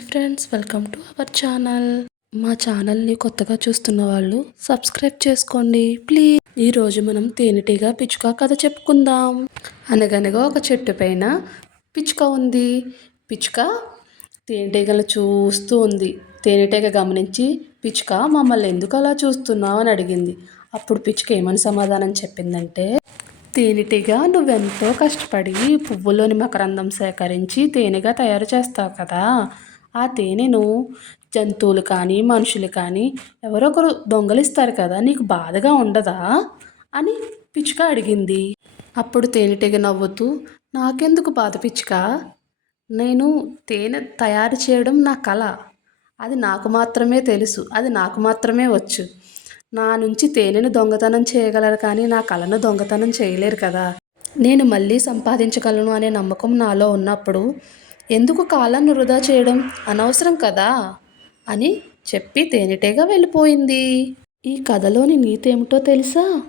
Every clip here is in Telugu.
Hi friends welcome to our channel. మా ఛానల్ని కొత్తగా చూస్తున్న వాళ్ళు సబ్స్క్రైబ్ చేసుకోండి ప్లీజ్. ఈరోజు మనం తేనెటీగ పిచ్చుక కథ చెప్పుకుందాం. అనగనగా ఒక చెట్టు పైన పిచ్చుక ఉంది. పిచ్చుక తేనెటీగలు చూస్తూ ఉంది. తేనెటీగ గమనించి పిచ్చుక మమ్మల్ని ఎందుకు అలా చూస్తున్నావు? అని అడిగింది. అప్పుడు పిచ్చుక ఏమని సమాధానం చెప్పిందంటే తేనెటీగ నువ్వెంతో కష్టపడి పువ్వులోని మకరందం సేకరించి తేనెగా తయారు చేస్తావు కదా. ఆ తేనెను జంతువులు కానీ మనుషులు కానీ ఎవరొకరు దొంగలిస్తారు కదా నీకు బాధగా ఉండదా? అని పిచ్చుక అడిగింది. అప్పుడు తేనెటీగ నవ్వుతూ నాకెందుకు బాధ పిచ్చుక? నేను తేనె తయారు చేయడం నా కళ. అది నాకు మాత్రమే తెలుసు అది నాకు మాత్రమే వచ్చు. నా నుంచి తేనెను దొంగతనం చేయగలరు కానీ నా కళను దొంగతనం చేయలేరు కదా. నేను మళ్ళీ సంపాదించగలను అనే నమ్మకం నాలో ఉన్నప్పుడు ఎందుకు కాలాన్ని వృధా చేయడం? అనవసరం కదా? అని చెప్పి తేనెటీగ వెళ్ళిపోయింది. ఈ కథలోని నీతి ఏమిటో తెలుసా?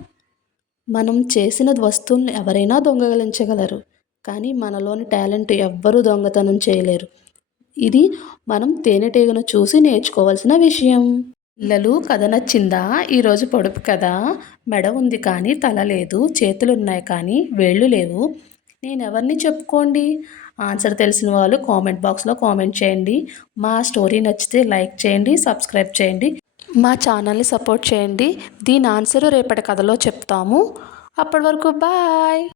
మనం చేసిన వస్తువులను ఎవరైనా దొంగలించగలరు కానీ మనలోని టాలెంట్ ఎవ్వరూ దొంగతనం చేయలేరు. ఇది మనం తేనెటీగను చూసి నేర్చుకోవాల్సిన విషయం. పిల్లలు కథ నచ్చిందా? ఈరోజు పొడుపు కదా మెడ ఉంది కానీ తల లేదు చేతులున్నాయి కానీ వేళ్ళు లేవు. నేను ఎవరిని చెప్పుకోండి? ఆన్సర్ తెలిసిన వాళ్ళు కామెంట్ బాక్స్లో కామెంట్ చేయండి. మా స్టోరీ నచ్చితే లైక్ చేయండి సబ్స్క్రైబ్ చేయండి. మా ఛానల్ని సపోర్ట్ చేయండి. దీని ఆన్సర్ రేపటి కథలో చెప్తాము. అప్పటి వరకు బాయ్!